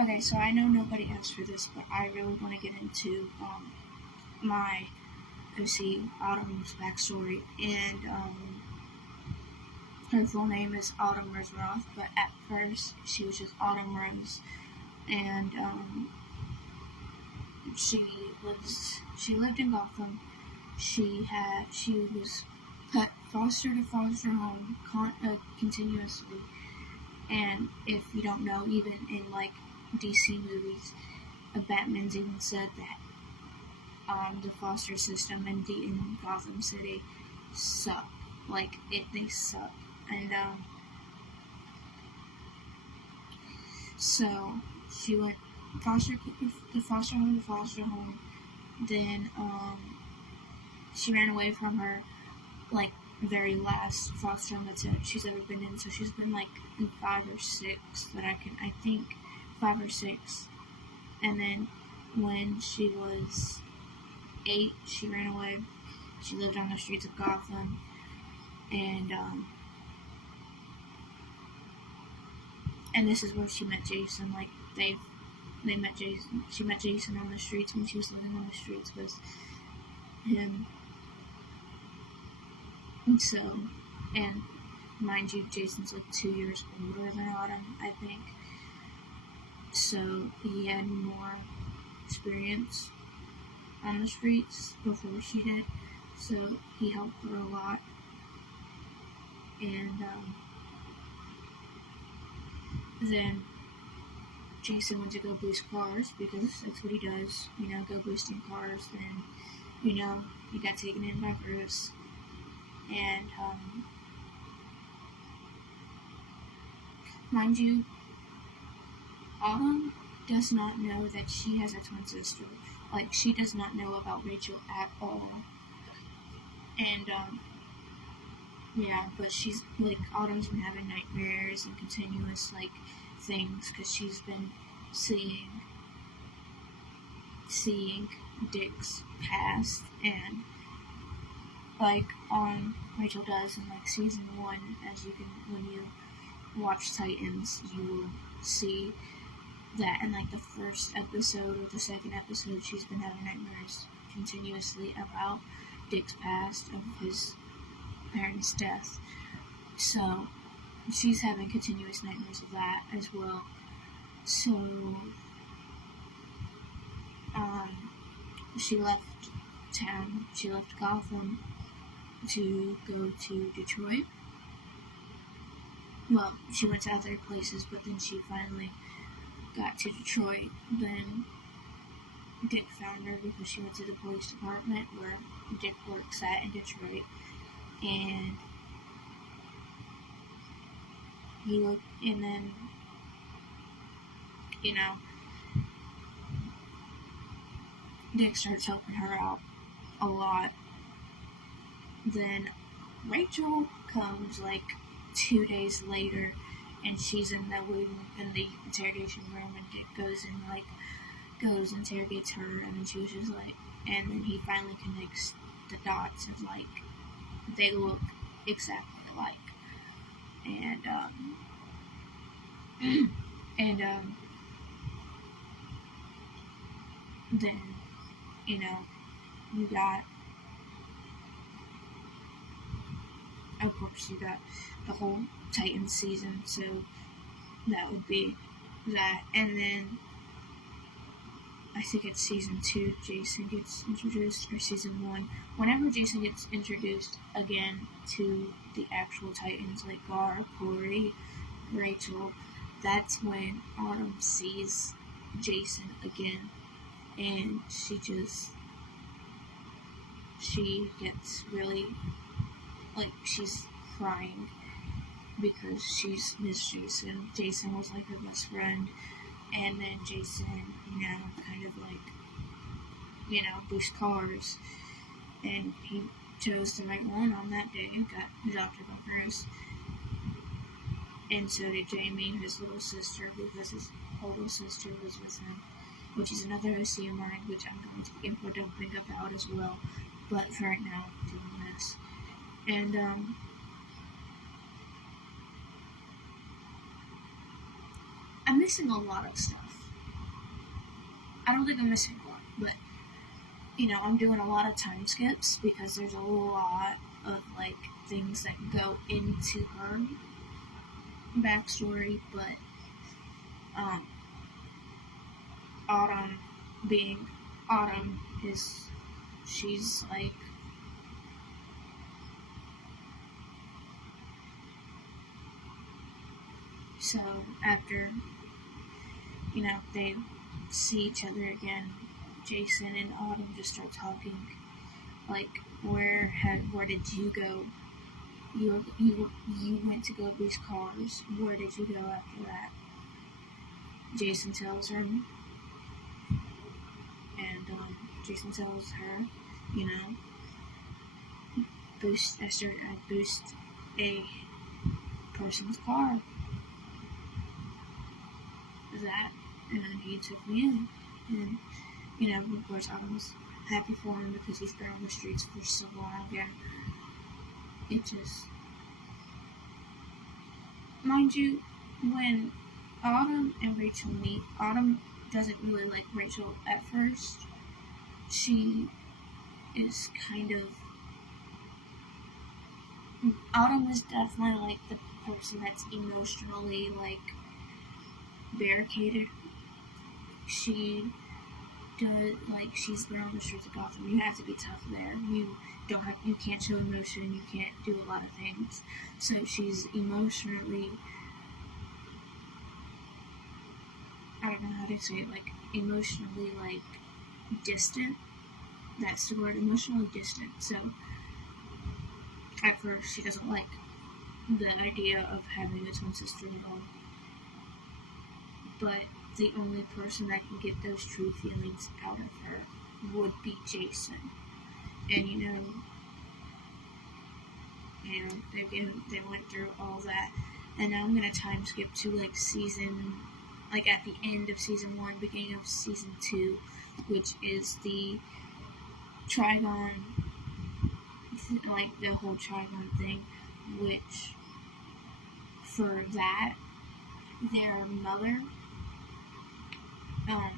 Okay, so I know nobody asked for this, but I really want to get into my OC Autumn's backstory, and her full name is Autumn Rose-Roth, but at first she was just Autumn Rose, and she lived in Gotham. She was put foster to foster home continuously, and if you don't know, even in like DC movies, Batman's even said that the foster system in Gotham City suck. Like they suck, and so she went foster home to foster home. Then she ran away from her like very last foster home that she's ever been in. So she's been like in 5 or 6 that I think 5 or 6. And then when she was 8, she ran away. She lived on the streets of Gotham, and this is where she met Jason. Like they met Jason. She met Jason on the streets when she was living on the streets with him. And so, and mind you, Jason's like 2 years older than Autumn, I think. So he had more experience on the streets before she did. So he helped her a lot. And then Jason went to go boost cars because that's what he does, go boosting cars. Then, he got taken in by Bruce. And, mind you, Autumn does not know that she has a twin sister. Like, she does not know about Rachel at all. And, yeah, but she's, like, Autumn's been having nightmares and continuous, like, things, because she's been seeing Dick's past, and, like, Rachel does in, like, season 1, when you watch Titans, you will see that in, like, the first episode or the second episode, she's been having nightmares continuously about Dick's past, of his parents' death. So she's having continuous nightmares of that as well. So she left town. She left Gotham to go to Detroit. Well, she went to other places, but then she finally got to Detroit. Then Dick found her because she went to the police department where Dick works at in Detroit, and then Dick starts helping her out a lot. Then Rachel comes like 2 days later, and she's in the interrogation room, and Dick goes interrogates her, and then she was just like, and then he finally connects the dots of like they look exactly alike, and then you got, of course, you got the whole Titans season, so that would be that. And then I think it's season 2 Jason gets introduced, or season 1, whenever Jason gets introduced again to the actual Titans, like Gar, Corey, Rachel, that's when Autumn sees Jason again, and she gets really, like, she's crying because she's missed Jason. Jason was like her best friend, and then Jason, kind of like, boost cars, and he chose the right one on that day. He got adopted by Bruce, and so did Jamie, his little sister, because his older sister was with him, which is another OC of mine, which I'm going to give a dumb thing about as well, but for right now, I'm doing this. And, I'm missing a lot of stuff. I don't think I'm missing a lot, but I'm doing a lot of time skips because there's a lot of like things that go into her backstory, but Autumn being Autumn she's like so after they see each other again, Jason and Autumn just start talking like where did you go? You went to go to these cars. Where did you go after that? Jason tells her, and Jason tells her, I boost a person's car. That, and he took me in, and of course I was happy for him because he's been on the streets for so long, and it just, mind you, when Autumn and Rachel meet, Autumn doesn't really like Rachel at first. She is Autumn is definitely like the person that's emotionally like barricaded. She does she's been on the streets of Gotham. You have to be tough there. You can't show emotion. You can't do a lot of things. So she's emotionally, I don't know how to say it, emotionally distant. That's the word, emotionally distant. So at first she doesn't like the idea of having a twin sister at all. But the only person that can get those true feelings out of her would be Jason. And they went through all that. And now I'm gonna time skip to at the end of season 1, beginning of season 2, which is the Trigon, the whole Trigon thing, which for that, their mother,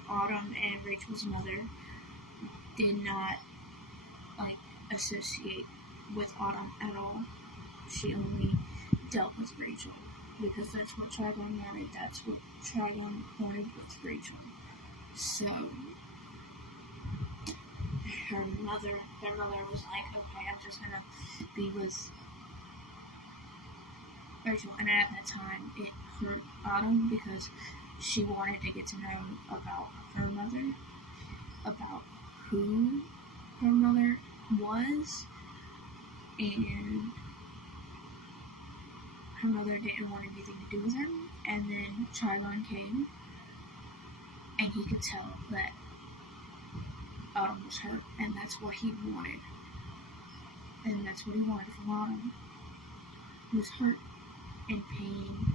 Autumn and Rachel's mother, did not associate with Autumn at all. She only dealt with Rachel because that's what Trigon wanted. That's what Trigon wanted with Rachel. So her mother was like, okay, I'm just gonna be with Rachel. And at that time, it hurt Autumn because she wanted to get to know about her mother, about who her mother was, and her mother didn't want anything to do with her. And then Trigon came, and he could tell that Autumn was hurt, and that's what he wanted. And that's what he wanted from Autumn. He was hurt and pain.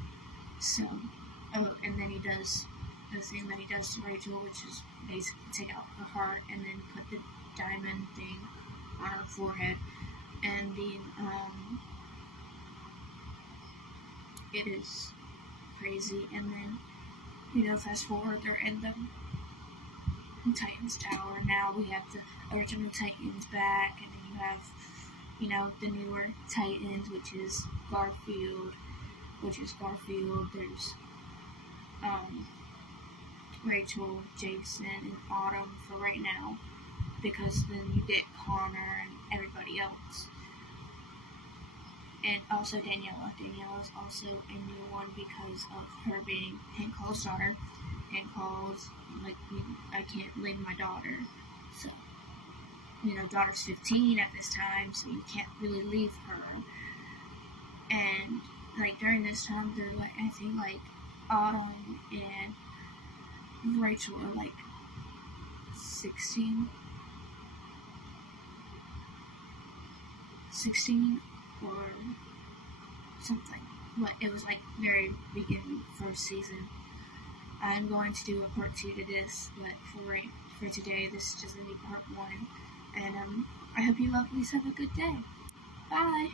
So, and then he does the thing that he does to Rachel, which is basically take out her heart and then put the diamond thing on her forehead. And then, it is crazy. And then, fast forward, they're in the Titans Tower. Now we have the original Titans back, and then you have, the newer Titans, which is Garfield. There's Rachel, Jason, and Autumn for right now, because then you get Connor and everybody else. And also Daniela. Daniela is also a new one because of her being Hank Hall's daughter. Hank Hall's I can't leave my daughter. So, daughter's 15 at this time, so you can't really leave her. And during this time, they're I think Autumn and Rachel are 16 or something. But it was very beginning first season. I'm going to do a part 2 to this, but for today, this is just going to be part 1. And I hope you lovelies have a good day. Bye!